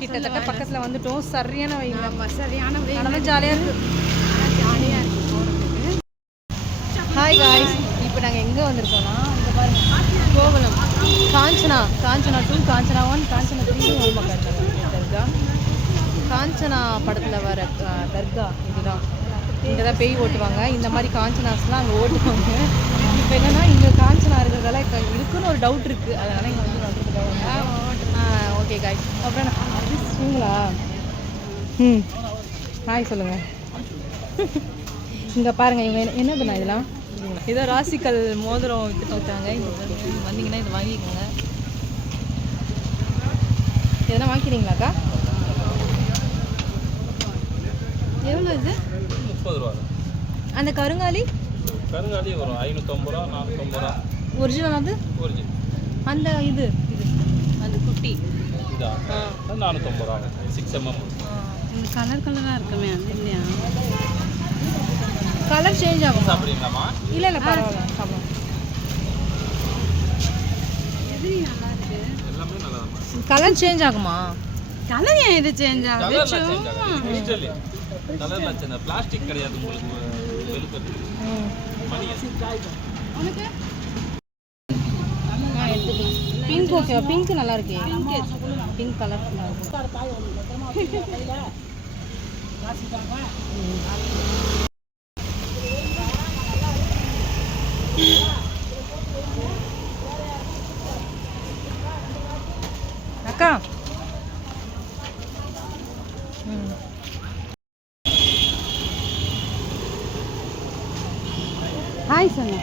கிட்டத்தட்ட பக்கத்தில் வந்துட்டோம். சரியான வெயில். சரியான வெயில். ஆனால் ஜாலியாக இருக்குது. ஜாலியாக இருக்குது போகிறதுக்கு. ஹாய் காய்ஸ், இப்போ நாங்கள் எங்கே வந்திருக்கோம்னா இங்கே பாருங்கள், கோவலம் காஞ்சனா 2, காஞ்சனா 1, காஞ்சனா 3 தர்கா. காஞ்சனா படத்தில் வர தர்கா இதுதான். இங்கே தான் பேய் ஓட்டுவாங்க. இந்த மாதிரி காஞ்சனாஸ்லாம் அங்கே ஓட்டுவாங்க. இப்போ என்னென்னா இங்கே காஞ்சனா இருக்கிறதால இப்போ இருக்குன்னு ஒரு டவுட் இருக்குது. அதனால் இங்கே வந்து வந்துருக்காங்க. Okay guys. அப்புறம் இவங்களா ஹாய் சொல்லுங்கள். இங்கே பாருங்கள், இவங்க என்ன பண்ணா இதெல்லாம் ஏதோ ராசிக்கல் மோதிரம் வித்துட்டு இருக்காங்க. வந்தீங்கன்னா இதை வாங்கிக்கோங்க. எதனா வாங்கிக்கிறீங்களாக்கா? எவ்வளோ இது? 30 ரூபா. அந்த கருங்காலி வரும் 550 ரூபா, 450 ரூபா. ஒரிஜினல் அது? ஒரிஜினல். அந்த இது அது குட்டி இதா 450 ரூபா. 6mm. இந்த கலராக இருக்குமே அது இல்லையா? கலர் சேஞ்ச் ஆகும். சாப்பிடுறீங்களாம்மா? இல்லை பரவாயில்ல, சாப்பிடுவோம். எது நல்லா இருக்கு? எல்லாமே நல்லா தான். கலர் சேஞ்ச் ஆகுமா? கலர் ஏன் இது சேஞ்ச் ஆகுது? கலர்ல சேஞ்ச். பிளாஸ்டிக் கிடையாது உங்களுக்கு. வெளுக்கிறது. மணி உனக்கு பிங்க் ஓகே. பிங்க் நல்லா இருக்கே. பிங்க் கலர் நல்லா இருக்கு. அக்கா ஹாய் சொன்ன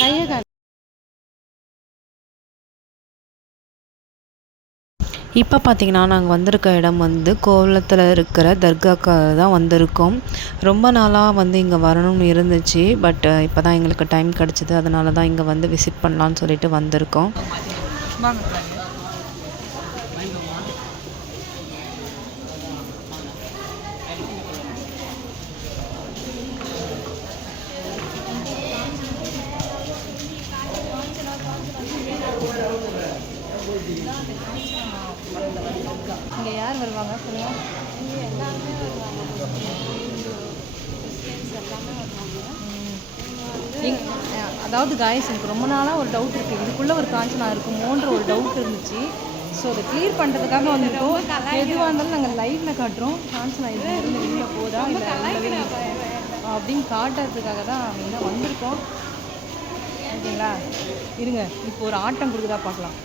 கையை. இப்போ பார்த்திங்கன்னா நாங்கள் வந்திருக்க இடம் வந்து கோவளத்தில் இருக்கிற தர்காவுக்கு தான் வந்திருக்கோம். ரொம்ப நாளாக வந்து இங்கே வரணும்னு இருந்துச்சு. பட் இப்போ தான் எங்களுக்கு டைம் கிடச்சிது. அதனால தான் இங்கே வந்து விசிட் பண்ணலான்னு சொல்லிட்டு வந்திருக்கோம். இங்கே யார் வருவாங்க சொல்லுங்கள்? இங்கே எல்லாருமே வருவாங்க. கிறிஸ்டியன்ஸ் எல்லாமே வருவாங்க. அதாவது காய்ஸ், எனக்கு ரொம்ப நாளாக ஒரு டவுட் இருக்குது. இதுக்குள்ளே ஒரு காஞ்சனா இருக்குமோன்ற ஒரு டவுட் இருந்துச்சு. ஸோ அதை கிளியர் பண்ணுறதுக்காக வந்துட்டோம். எதுவாக இருந்தாலும் நாங்கள் லைவில் காட்டுறோம். காஞ்சனா இது இருந்து வெளியில் போதா இல்லை அப்படின்னு காட்டுறதுக்காக தான் இங்கே வந்திருக்கோம். ஓகேங்களா? இருங்க, இப்போ ஒரு ஆட்டம் கொடுக்குதா பார்க்கலாம்.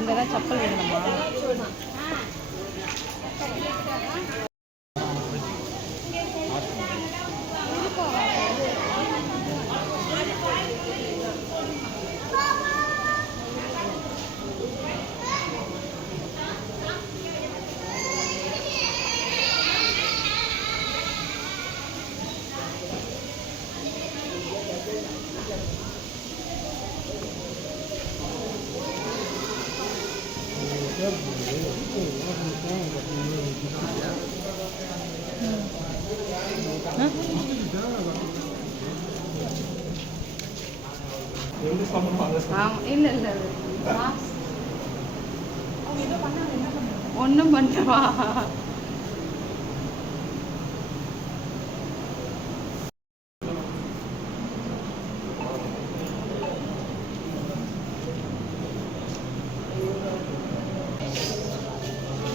இங்கே தான் செப்பல் வேணுமா? இல்லை ஒன்றும் பண்ணவா?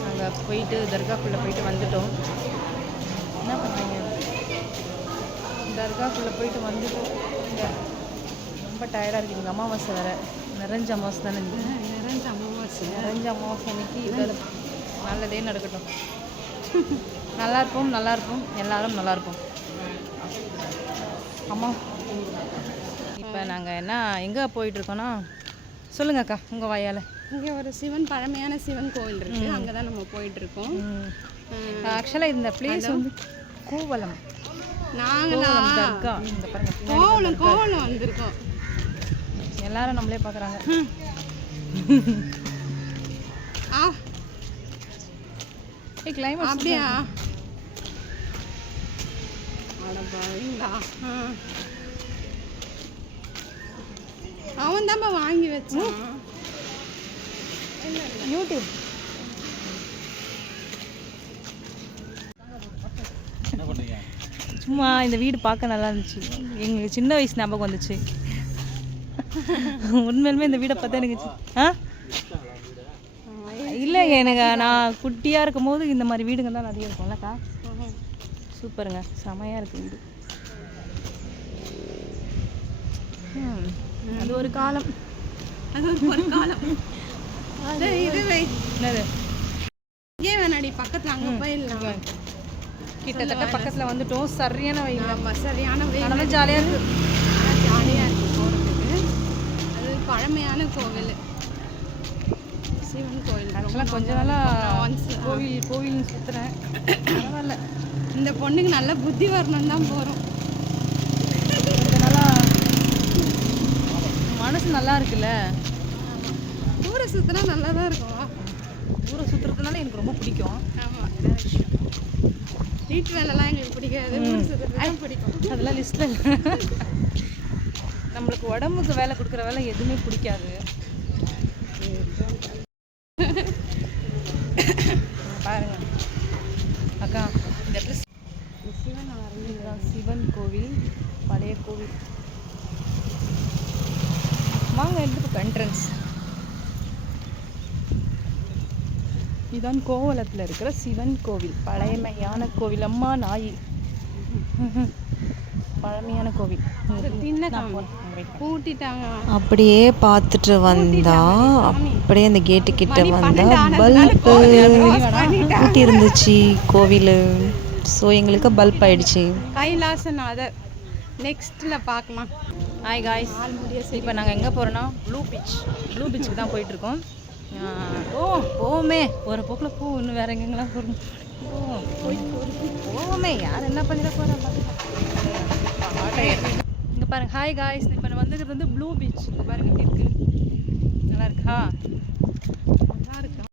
நாங்கள் போயிட்டு தர்காக்குள்ளே போயிட்டு வந்துட்டோம். என்ன பண்ணுறீங்க? தர்காக்குள்ளே போயிட்டு வந்துட்டோம். ரொம்ப டயர்டாக இருக்குது. எங்கள் அமாவாசை வேறு. நிறைஞ்ச அமாவாசை தானே? நிறைஞ்ச அமாவாசை. நிறைஞ்ச அமாவாசை அன்னைக்கு இதில் நல்லதே நடக்கட்டும். நல்லா இருப்போம். எல்லாரும் நல்லா இருப்போம். அம்மா, இப்போ நாங்கள் எங்கே போயிட்டுருக்கோன்னா சொல்லுங்க அக்கா, உங்கள் வாயால். இங்கே ஒரு பழமையான சிவன் கோவில் இருக்குது. அங்கே தான் நம்ம போயிட்டுருக்கோம். ஆக்சுவலாக இந்த பிளேஸ் வந்து கோவலம். நாங்களா கோவலம் வந்திருக்கோம். எல்லாரும் நம்மளே பார்க்குறாங்க. கிளைமேட் அப்படியா? அவன் தான் வாங்கி வச்சான். யூடியூப். என்ன பண்ணுறீங்க? சும்மா இந்த வீடு பார்க்க நல்லா இருந்துச்சு. எங்களுக்கு சின்ன வயசு ஞாபகம் வந்துச்சு. உண்மையிலுமே இந்த வீடை பார்த்தா எனக்கு இல்லை, எனக்கு நான் குட்டியாக இருக்கும் போது இந்த மாதிரி வீடுங்க தான் நிறைய இருக்கும்லக்கா. சூப்பருங்க, செமையாக இருக்குது வீடு. அது ஒரு காலம், அது ஒரு காலம். இதுவே என்னது இங்கே வேணாடி, பக்கத்தில் அங்கே போயிடலாம். கிட்டத்தட்ட பக்கத்தில் வந்துட்டோம். சரியான வெயில். ஆமாம், சரியான வெயில். நல்லா ஜாலியாக இருக்குது. ஜாலியாக இருக்குது போகிறதுக்கு. அது பழமையான கோவில், சிவன் கோவில். ஆக்சுவலாக கொஞ்ச நாளாக கோவில் சுற்றுறேன். பரவாயில்ல, இந்த பொண்ணுக்கு நல்ல புத்தி வரணும் தான் போகிறோம். கொஞ்ச நாளாக மனசு நல்லா இருக்குல்ல. ஊரை சுற்றினா நல்லா தான் இருக்கும். ஊரை சுற்றுறதுனால எனக்கு ரொம்ப பிடிக்கும். ஆமாம், வேறு விஷயம். வீட்டு வேலைலாம் எங்களுக்கு பிடிக்காது, ஊரை சுற்றுறது தான் பிடிக்கும். அதெல்லாம் லிஸ்ட்டில் இல்லை. நம்மளுக்கு உடம்புக்கு வேலை கொடுக்குற வேலை எதுவுமே பிடிக்காது. பாருங்க அக்கா, இந்த இடத்துல சிவன் கோவில், பழைய கோவில். வாங்க எடுத்து என்ட்ரன்ஸ். இதுதான் கோவலத்தில் இருக்கிற சிவன் கோவில், பழமையான கோவில். அம்மா நாய், பழமையான கோவில். பூட்டிட்டாங்க. அப்படியே பார்த்துட்டு வந்தா, அப்படியே அந்த கேட்டு கிட்ட வந்தா பல்பு ஊட்டி இருந்துச்சு கோவில். ஸோ எங்களுக்கு பல்ப் ஆயிடுச்சு. கைலாசநாதர் நெக்ஸ்ட்டில் பார்க்கலாம். ஹாய் காய்ஸ், இப்போ நாங்கள் எங்கே போகிறோன்னா ப்ளூ பீச்சுக்கு தான் போயிட்டுருக்கோம். போவோமே, ஒரு போக்கில் போ, இன்னும் வேறு எங்கெங்கெல்லாம் போகணும். போவோமே, யார் என்ன பண்ணிட போகிறா இங்கே பாருங்க. ஹாய் காய்ஸ், இப்போ நான் வந்துக்கிறது வந்து ப்ளூ பீச். பாருங்க எப்படி இருக்குது, நல்லா இருக்கா? நல்லா இருக்கா?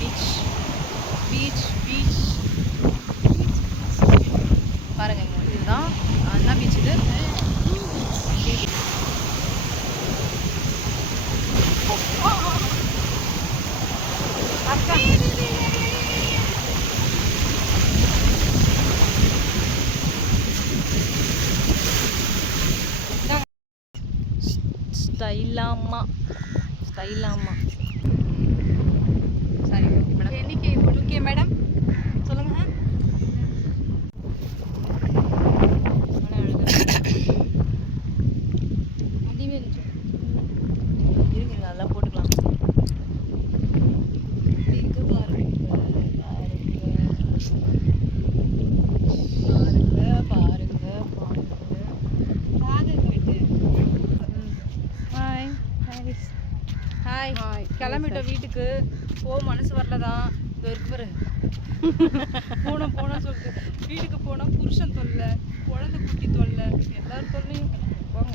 பீச் பாருங்க, இதுதான் அண்ணா பீச். இது ஸ்டைலாமா. Sorry madam. என்னைக்கு ஓகே மேடம், சொல்லுங்க. இருங்க, அதெல்லாம் போட்டுக்கலாம். ஹாய், கிளம்பிட்டோம் வீட்டுக்கு. மனசு வரலதான். இது இருக்கு பாரு, போனோம் சொல்லிட்டு வீட்டுக்கு போனால் புருஷன் தொல்லை, குழந்தை குட்டி தொல்லை, எல்லாரும் தொல்லையும். போங்க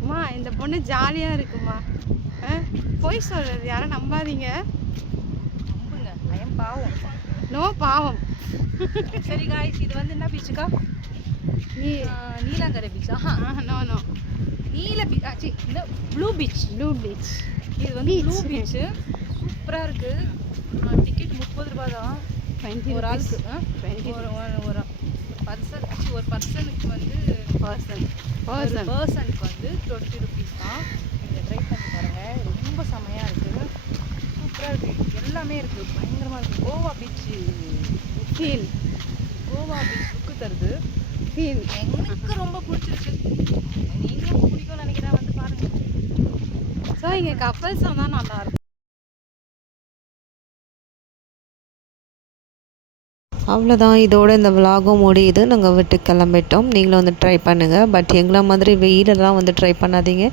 அம்மா, இந்த பொண்ணு ஜாலியாக இருக்குமா? போய் சொல்கிறது யாரும் நம்பாதீங்க. நம்புங்க, ஐயம் பாவம். நோ பாவம். சரி காய்ஸ், இது வந்து என்ன பீச்சுக்கா? நீலாங்கரை பீச்சா? நோ நீல பீச் ஆச்சு. இந்த ப்ளூ பீச். இது வந்து ப்ளூ பீச்சு. சூப்பராக இருக்குது. டிக்கெட் 30 ரூபா தான் ஒரு ஆளுக்கு. ஒரு பர்சனுக்கு வந்து பர்சனுக்கு வந்து 20 ருபீஸ் தான். நீங்கள் ட்ரை பண்ணி பாருங்கள், ரொம்ப செம்மையாக இருக்குது. சூப்பராக இருக்குது, எல்லாமே இருக்குது, பயங்கரமாக இருக்குது. கோவா பீச்சு லுக்கு தருது. எனக்கு ரொம்ப பிடிச்சிருக்கு. நீங்களும் பிடிக்கும்னு நினைக்கிறேன், வந்து பாருங்கள். ஸோ இங்கே கப்பல்ஸ் தான் நல்லாயிருக்கும். அவ்வளோதான், இதோட இந்த விலாகும் முடியுது. நாங்கள் விட்டு கிளம்பிட்டோம். நீங்களும் வந்து ட்ரை பண்ணுங்கள். பட் எங்களை மாதிரி வெயிலெல்லாம் வந்து ட்ரை பண்ணாதீங்க.